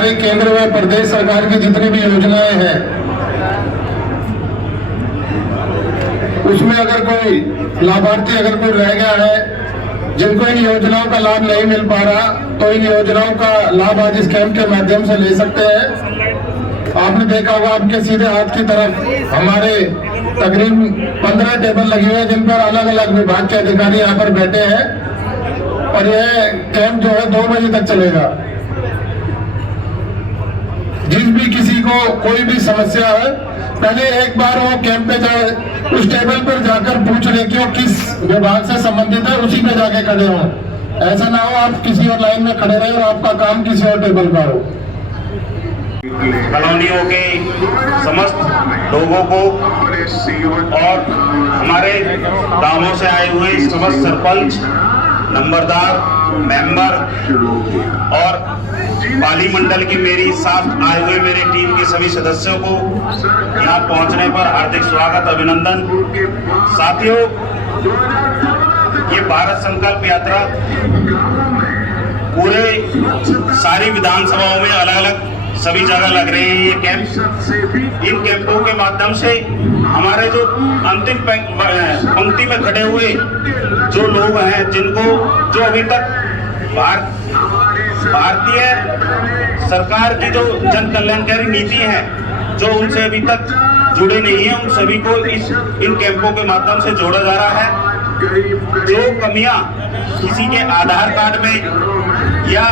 हमारी केंद्र व प्रदेश सरकार की जितनी भी योजनाएं हैं उसमें अगर कोई लाभार्थी अगर कोई रह गया है जिनको इन योजनाओं का लाभ नहीं मिल पा रहा तो इन योजनाओं का लाभ आज इस कैंप के माध्यम से ले सकते हैं। आपने देखा होगा आपके सीधे हाथ की तरफ हमारे तकरीबन 15 टेबल लगे हुए हैं जिन पर अलग अलग विभाग के अधिकारी यहाँ पर बैठे हैं और यह कैंप जो है 2 बजे तक चलेगा। जिस भी किसी को कोई भी समस्या है पहले एक बार वो कैंप पे जाए, उस टेबल पर जाकर पूछ ले कि वो किस विभाग से संबंधित है, उसी पे जाके खड़े हो। ऐसा ना हो आप किसी और लाइन में खड़े रहे और आपका काम किसी और टेबल का हो। कॉलोनियों के समस्त लोगों को और हमारे गांवों से आए हुए समस्त सरपंच, नंबरदार, मेंबर और पाली मंडल की मेरी साथ आए हुए मेरे टीम के सभी सदस्यों को यहाँ पहुँचने पर हार्दिक स्वागत, अभिनंदन। साथियों, ये भारत संकल्प यात्रा पूरे सारी विधानसभाओं में अलग अलग सभी जगह लग रहे हैं। ये कैंप, इन कैंपों के माध्यम से हमारे जो अंतिम पंक्ति में खड़े हुए जो लोग हैं, जिनको जो अभी तक भारतीय सरकार की जो जन कल्याणकारी नीति है जो उनसे अभी तक जुड़े नहीं है, उन सभी को इन कैंपों के माध्यम से जोड़ा जा रहा है। जो कमियां किसी के आधार कार्ड में या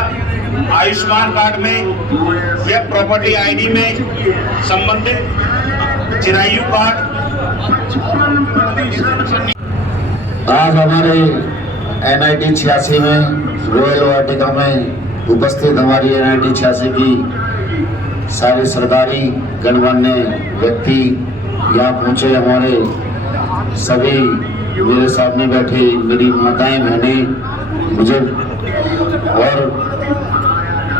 आयुष्मान कार्ड में या प्रॉपर्टी आईडी में संबंधित चिरायु कार्ड, आज हमारे NIT 86 में रॉयल वाटिका में उपस्थित हमारी NIT 86 की सारे सरदारी गणमान्य व्यक्ति यहाँ पहुँचे। हमारे सभी मेरे सामने बैठे मेरी माताएं, बहनें, मुझे और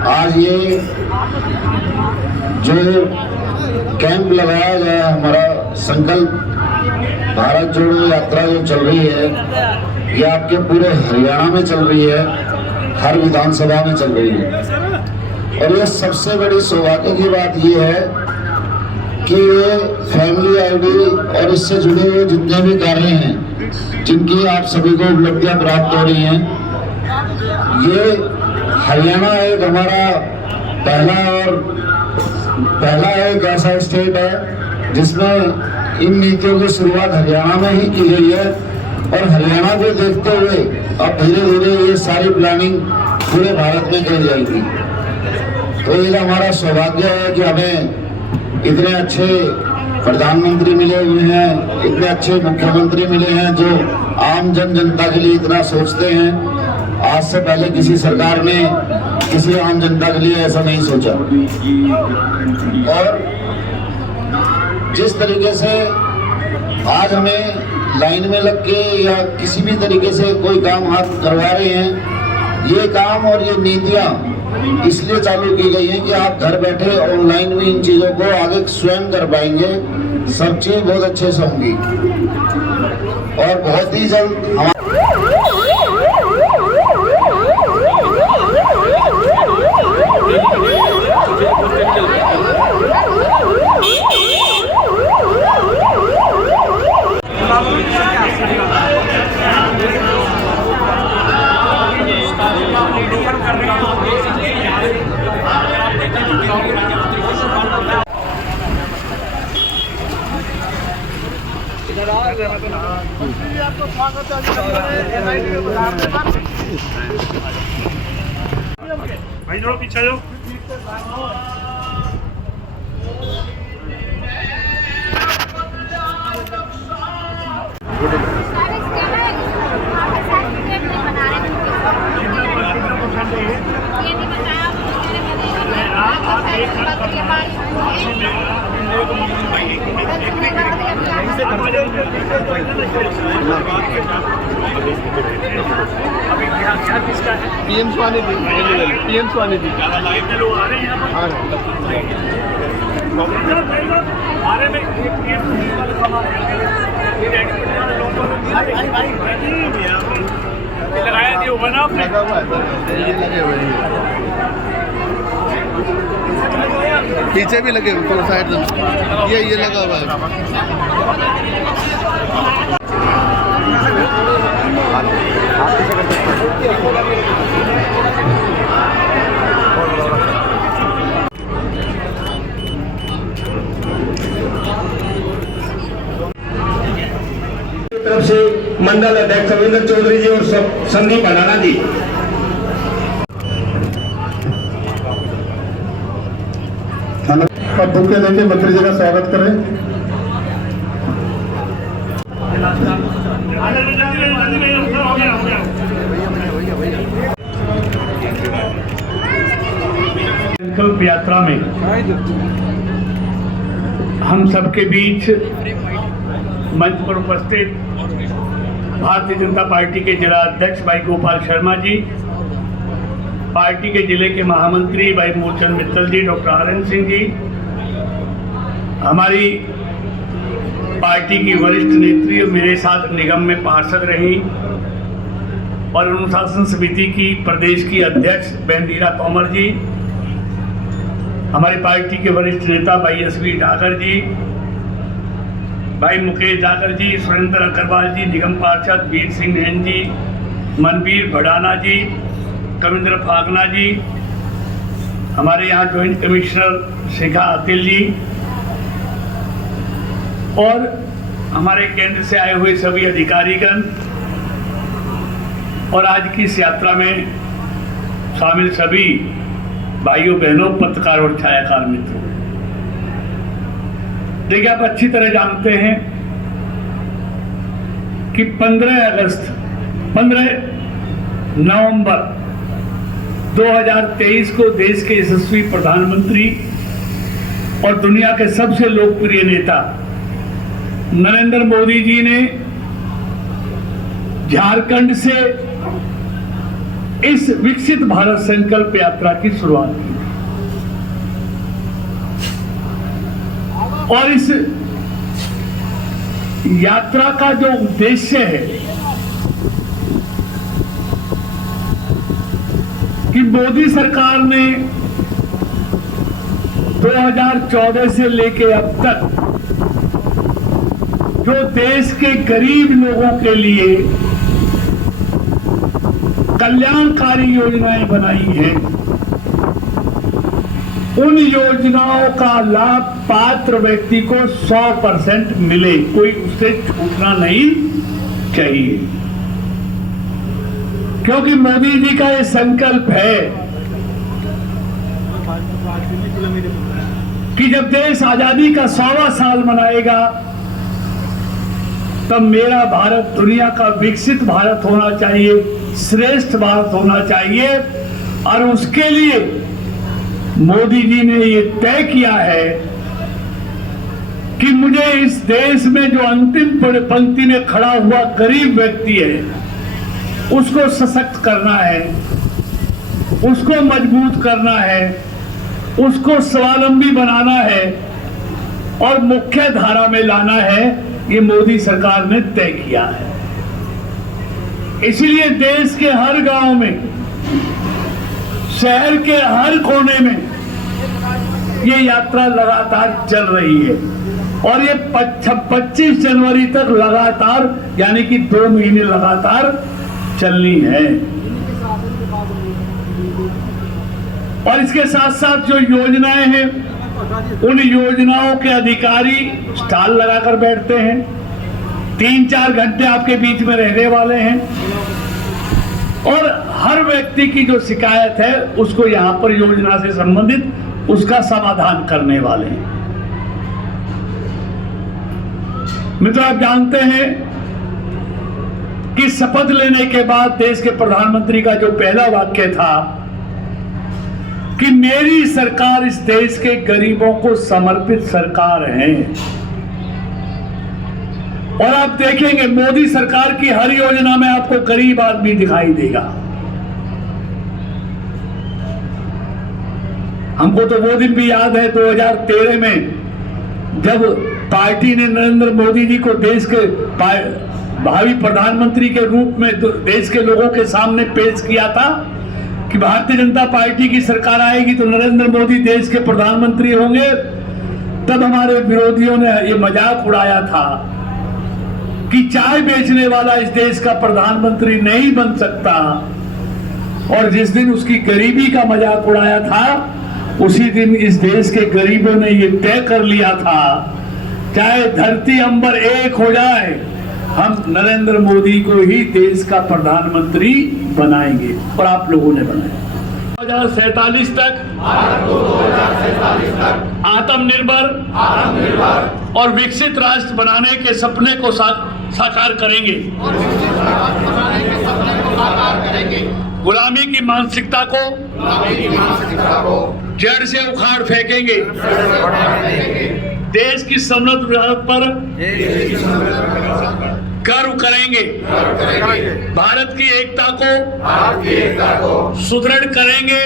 आज ये जो कैंप लगाया गया हमारा संकल्प भारत जोड़ो यात्रा जो चल रही है ये आपके पूरे हरियाणा में चल रही है, हर विधानसभा में चल रही है। और ये सबसे बड़ी सौभाग्य की बात ये है कि ये फैमिली आईडी और इससे जुड़े हुए जितने भी कार्य हैं जिनकी आप सभी को उपलब्धियां प्राप्त हो रही हैं, ये हरियाणा एक हमारा पहला एक ऐसा स्टेट है जिसमें इन नीतियों की शुरुआत हरियाणा में ही की गई है। और हरियाणा को देखते हुए अब धीरे धीरे ये सारी प्लानिंग पूरे भारत में की जाएगी। तो ये हमारा सौभाग्य है कि हमें इतने अच्छे प्रधानमंत्री मिले हुए हैं, इतने अच्छे मुख्यमंत्री मिले हैं जो आम जनता के लिए इतना सोचते हैं। आज से पहले किसी सरकार ने किसी आम जनता के लिए ऐसा नहीं सोचा। और जिस तरीके से आज हमें लाइन में लग के या किसी भी तरीके से कोई काम हाथ करवा रहे हैं, ये काम और ये नीतियां इसलिए चालू की गई हैं कि आप घर बैठे ऑनलाइन में इन चीज़ों को आगे स्वयं कर पाएंगे। सब चीज़ बहुत अच्छे से होंगी और बहुत ही जल्द आपको स्वागत है। भाई थोड़ा पीछे जाओ। पीएम स्वानिधि ज़्यादा लाइन में लोग आ रहे हैं यहाँ पर। लगाया दिया होगा ना आपने। लगे हुए हैं। पीछे भी लगे हुए साइड में, ये लगा हुआ है। तरफ से मंडल अध्यक्ष रविंद्र चौधरी जी और संदीप अडाना जी। अब बुके देके मंत्री जी का स्वागत करें। संकल्प यात्रा में हम सबके बीच मंच पर उपस्थित भारतीय जनता पार्टी के जिला अध्यक्ष भाई गोपाल शर्मा जी, पार्टी के जिले के महामंत्री भाई मूलचंद मित्तल जी, डॉक्टर आर.एन. सिंह जी, हमारी पार्टी की वरिष्ठ नेत्री और मेरे साथ निगम में पार्षद रही और अनुशासन समिति की प्रदेश की अध्यक्ष बहन नीरा तोमर जी, हमारी पार्टी के वरिष्ठ नेता भाई एस.वी. डागर जी, भाई मुकेश डागर जी, सुरेंद्र अग्रवाल जी, निगम पार्षद वीर सिंह नैन जी, मनवीर भड़ाना जी, कविंद्र फागना जी, हमारे यहाँ ज्वाइंट कमिश्नर शिखा अतिल जी और हमारे केंद्र से आए हुए सभी अधिकारीगण और आज की इस यात्रा में शामिल सभी भाइयों बहनों, पत्रकार और छायाकार मित्रों। देखिए, आप अच्छी तरह जानते हैं कि 15 नवंबर 2023 को देश के यशस्वी प्रधानमंत्री और दुनिया के सबसे लोकप्रिय नेता नरेंद्र मोदी जी ने झारखंड से इस विकसित भारत संकल्प यात्रा की शुरुआत की और इस यात्रा का जो उद्देश्य है कि मोदी सरकार ने 2014 से लेके अब तक जो देश के गरीब लोगों के लिए कल्याणकारी योजनाएं बनाई हैं, उन योजनाओं का लाभ पात्र व्यक्ति को 100% मिले, कोई उससे छूटना नहीं चाहिए। क्योंकि मोदी जी का ये संकल्प है कि जब देश आजादी का 100वां साल मनाएगा तब मेरा भारत दुनिया का विकसित भारत होना चाहिए, श्रेष्ठ भारत होना चाहिए और उसके लिए मोदी जी ने ये तय किया है कि मुझे इस देश में जो अंतिम पंक्ति में खड़ा हुआ गरीब व्यक्ति है उसको सशक्त करना है, उसको मजबूत करना है, उसको स्वावलंबी बनाना है और मुख्य धारा में लाना है। ये मोदी सरकार ने तय किया है। इसलिए देश के हर गांव में, शहर के हर कोने में ये यात्रा लगातार चल रही है और ये 25 जनवरी तक लगातार, यानी कि 2 महीने लगातार चलनी है। और इसके साथ साथ जो योजनाएं हैं, उन योजनाओं के अधिकारी स्टॉल लगाकर बैठते हैं, 3-4 घंटे आपके बीच में रहने वाले हैं और हर व्यक्ति की जो शिकायत है उसको यहाँ पर योजना से संबंधित उसका समाधान करने वाले हैं। मित्रों, आप जानते हैं कि शपथ लेने के बाद देश के प्रधानमंत्री का जो पहला वाक्य था कि मेरी सरकार इस देश के गरीबों को समर्पित सरकार है। और आप देखेंगे मोदी सरकार की हर योजना में आपको गरीब आदमी दिखाई देगा। हमको तो वो दिन भी याद है 2013 में जब पार्टी ने नरेंद्र मोदी जी को देश के भावी प्रधानमंत्री के रूप में देश के लोगों के सामने पेश किया था कि भारतीय जनता पार्टी की सरकार आएगी तो नरेंद्र मोदी देश के प्रधानमंत्री होंगे, तब हमारे विरोधियों ने ये मजाक उड़ाया था कि चाय बेचने वाला इस देश का प्रधानमंत्री नहीं बन सकता। और जिस दिन उसकी गरीबी का मजाक उड़ाया था, उसी दिन इस देश के गरीबों ने ये तय कर लिया था, चाहे धरती अंबर एक हो जाए, हम नरेंद्र मोदी को ही देश का प्रधानमंत्री बनाएंगे। और आप लोगों ने बनाया। 2047 तक आत्मनिर्भर और विकसित राष्ट्र बनाने के सपने को साकार करेंगे। गुलामी की मानसिकता को जड़ से उखाड़ फेंकेंगे। देश की समृद्ध विरासत पर गर्व करेंगे। भारत की एकता को सुदृढ़ करेंगे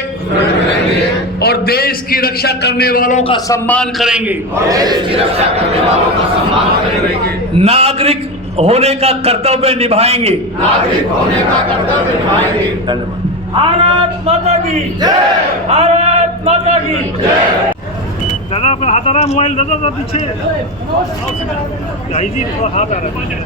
और देश की रक्षा करने वालों का सम्मान करेंगे। नागरिक होने का कर्तव्य निभाएंगे। भारत माता की जय, भारत माता की जय। दादा आपका हाथ आ रहा है, मोबाइल दादा पीछे हाथ आ रहा है।